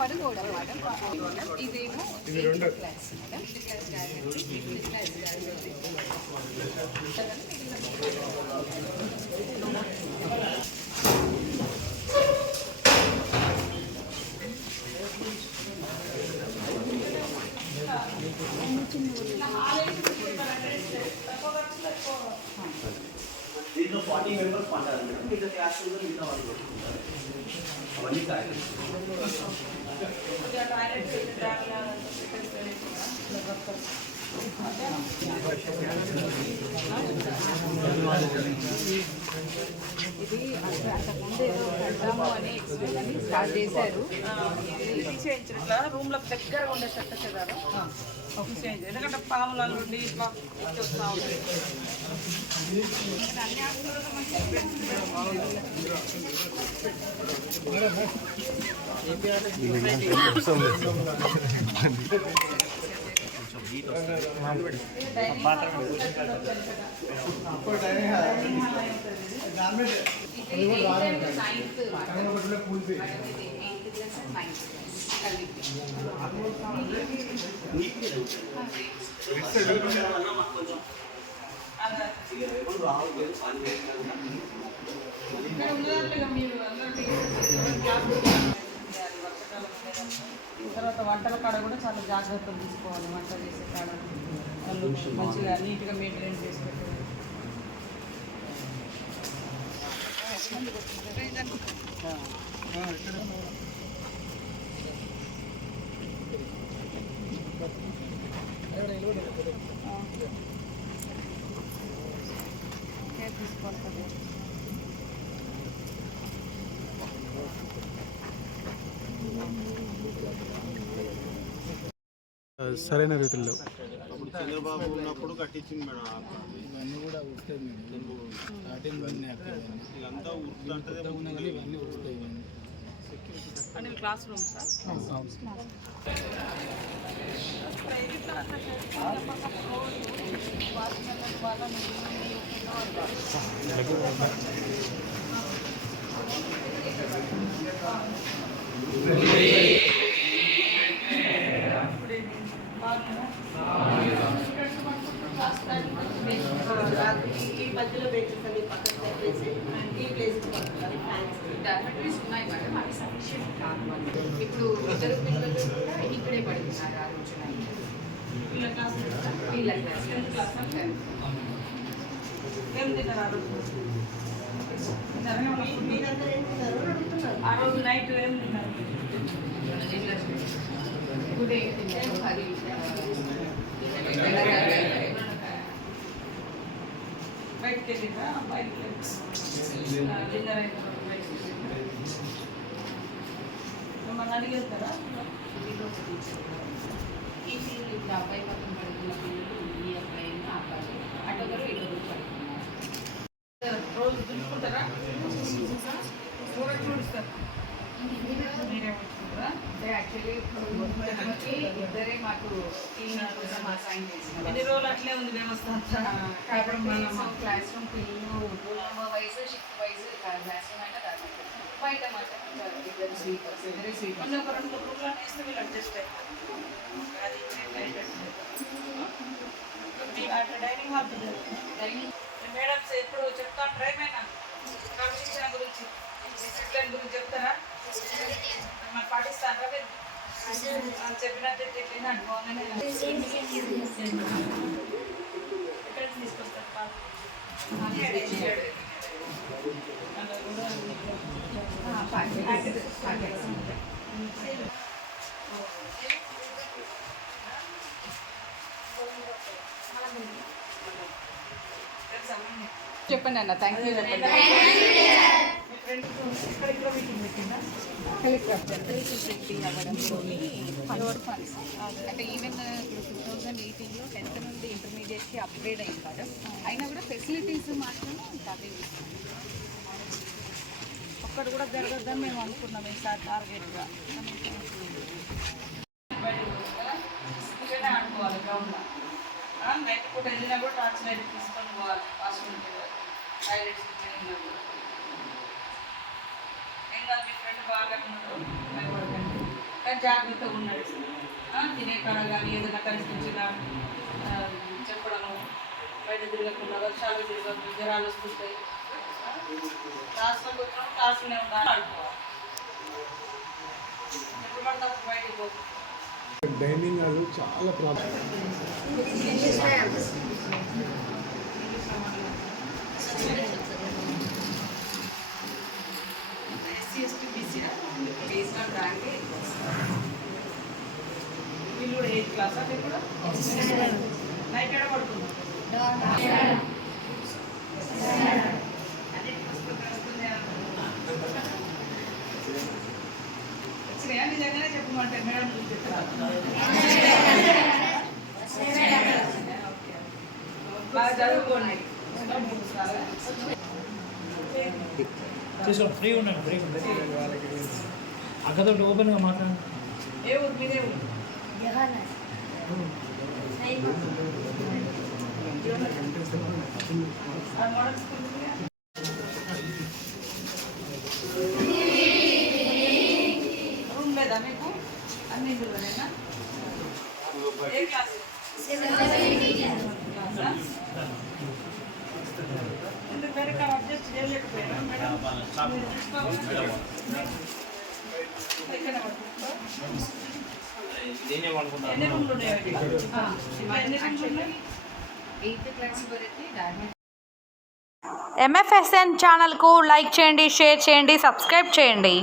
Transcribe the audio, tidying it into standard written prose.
పడుకోవడం మేడం. ఇదేమో class madam. Class దీంట్లో 40 మెంబర్స్ పంటారు మేడం. మిగతా క్లాస్ రూమ్లో మిగతా వాళ్ళు కొట్టుకుంటారు. అవన్నీ టాయిలెట్ ఇది అంతకుముందు ఏదో కడతాము అని స్టార్ట్ చేశారు. తీసేయించిన రూమ్లకు దగ్గరగా ఉండే చెట్ట చెదారు తీసేయించి, ఎందుకంటే పాముల నుండి ఇట్లా వస్తూ ఉంటాయి. తర్వాత వంటల కాడ కూడా చాలా జాగ్రత్తలు తీసుకోవాలి. వంట చేసే కాడ వాళ్ళు మంచిగా నీట్గా మెయింటైన్ చేసి పెట్టాలి. సరైన రీతిలో అప్పుడు చంద్రబాబు ఉన్నప్పుడు కట్టించింది మేడం. ఇవన్నీ కూడా వస్తాయి మేడం. స్టార్టింగ్ ఇదంతా ఉరుకుతుంటే ఇవన్నీ వస్తాయి. అంటే క్లాస్ రూమ్ సార్ ఈ మధ్యలో పెట్టేసి పక్కన పెట్టేసి ఈ ప్లేస్ డార్మెటరీస్ ఉన్నాయి మేడం. అవి సఫిషియెంట్ కాదు. ఇప్పుడు ఇద్దరు పిల్లలు కూడా ఇక్కడే పడుతున్నారు. ఆ రోజున వీళ్ళ క్లాస్ ఏం తిన్నారు ఆ రోజు? మీరందరూ ఏం తిన్నారు అడుగుతున్నారు. ఆ రోజు నైట్ ఏం తిన్నారు? ఉదయం తిన్నారు కర్రీ, బయటకి వెళ్ళిందా? బయటకి డిన్నర్ అయిన బయటకి మిమ్మల్ని అడిగి వెళ్తారా? ఈ పిల్లలు ఇప్పుడు అబ్బాయి పక్కన పడుతున్న పిల్లలు ఈ అబ్బాయి అబ్బాయి అటొకరు ఇటొకరు పడుతున్నారు. రోజు దులుపుకుంటారా? చూడిస్తారు మీరే ఉంచుకుంటారా? అంటే యాక్చువల్లీ ఇద్దరే మాకు క్లీనింగ్ కోసం అసైన్ చేసినారు. ఎన్ని రోజులు అట్లే ఉంది వ్యవస్థ అంతా. క్లాస్ రూమ్ పిల్లలు rule number wise shift wise class room అంటే కాదు. బయట మాత్రం ఇద్దరు స్లీపర్స్, ఇద్దరే స్లీపర్స్. కొన్ని ఒక 2 రూమ్లు వేస్తే వీళ్ళు అడ్జస్ట్ అయిపోతారు. అది అట్లా డైనింగ్ హాల్ మేడమ్స్ ఎప్పుడు చెప్తా ఉంటారు ఏమైనా క్రమశిక్షణ గురించి, డిసిప్లిన్ గురించి చెప్తారా? మరి పాటిస్తారా మీరు? చెప్పినట్టు చెప్పిన అనుభవంగానే ఎక్కడ తీసుకొస్తారు పాలు? చెప్పండి అన్న. థ్యాంక్ యూ చెప్పండి. హెలికాప్టర్ పెట్టి అవ్వడంతో ఫండ్స్ అంటే ఈవెన్ 2018లో 10th నుండి ఇంటర్మీడియట్కి అప్గ్రేడ్ అయింది మేడం. అయినా కూడా ఫెసిలిటీస్ మాత్రం అదే ఒక్కటి కూడా జరగద్దని మేము అనుకున్నాం ఈసారి టార్గెట్గా. ఆడుకోవాలి గ్రౌండ్లో. నైట్ పూట వెళ్ళినా కూడా టార్చ్ లైట్ తీసుకొని పోవాలి. వాష్రూమ్ టాయిలెట్స్ వెళ్ళినా కూడా ఏం కాదు. మీ ఫ్రెండ్ బాగా ఉన్నారు. కానీ జాగ్రత్తగా ఉండాలి. తినే కాడ కానీ ఏదైనా కనిపించినా చెప్పడము, బయట తిరగకుండా, వర్షాలు తిరగకుండా, జ్వరాలు వస్తుంటాయి. క్లాస్లోకి వచ్చినా క్లాసులోనే ఉండాలి, ఆడుకోవాలి. ఎప్పుడు పడితే అప్పుడు బయటికి పోతుంది. డైనింగ్ హాల్ చాలా problem. SC/ST BC based on ర్యాంకే వీళ్ళు కూడా 8th క్లాస్ అంటే కూడా నైట్ ఎక్కడ పడుతున్నారు వచ్చినాయా నిజంగానే చెప్పమంటే మేడం బాగా చదువుకోండి. చూసుకోండి, ఫ్రీ ఉండండి, ఫ్రీ ఉండండి. అక్కతో ఓపెన్గా మాట్లాడండి. ఏ ఊరు మీదే ఊరు మోడల్ స్కూల్ రూమ్ లేదా మీకు? అన్ని ఇందులోనేనా? ఏ క్లాస్? ఎందుకు వేరే కాడ అడ్జస్ట్ చేయలేకపోయారా మేడం? మీరు చూసుకోవాలి. ఎక్కడ పడుతుందో? ఎన్ని రూమ్లు ఉన్నాయి? ఎన్ని రూమ్లు ఉన్నాయి? 8th క్లాస్ వరకు గార్మెంట్. MFSN ఛానల్కు లైక్ చేయండి, షేర్ చేయండి, సబ్స్క్రైబ్ చేయండి.